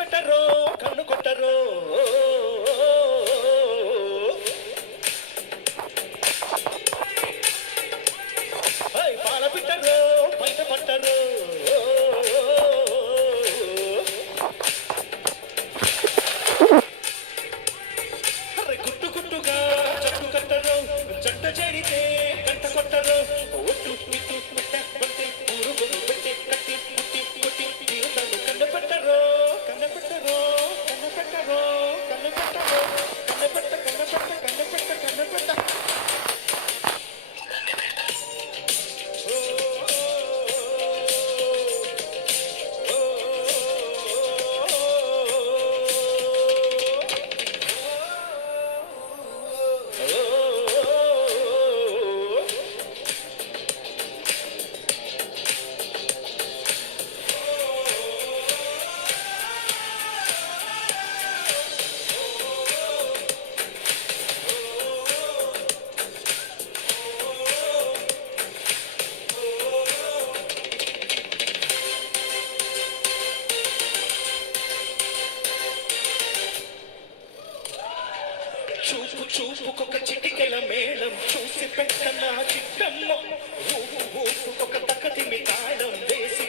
కనిపెట్టరో కన్ను కొట్టరో పాల పిట్టరో బయట పట్టరో గుట్టు గుట్టుగా జట్టు కట్టరు జంట చేరితే గంట కొట్టరు ఒట్టు ఇటు పెట్టే ఊరు పెట్టే కట్టి పుట్టి పుట్టి తీరుతాను కన్నపెట్టరు కన్నపెట్టరు కన్నపెట్టరు కన్నపెట్టరు కన్నపెట్ట కన్నపెట్ట కన్నపెట్ట కన్నపెట్ట చూపు చూపుకొక చిటికెల మేళం చూసి పెట్టన చిట్టమ్మ ఊపు ఊపుకొక తక్కతిమి తాళం వేసి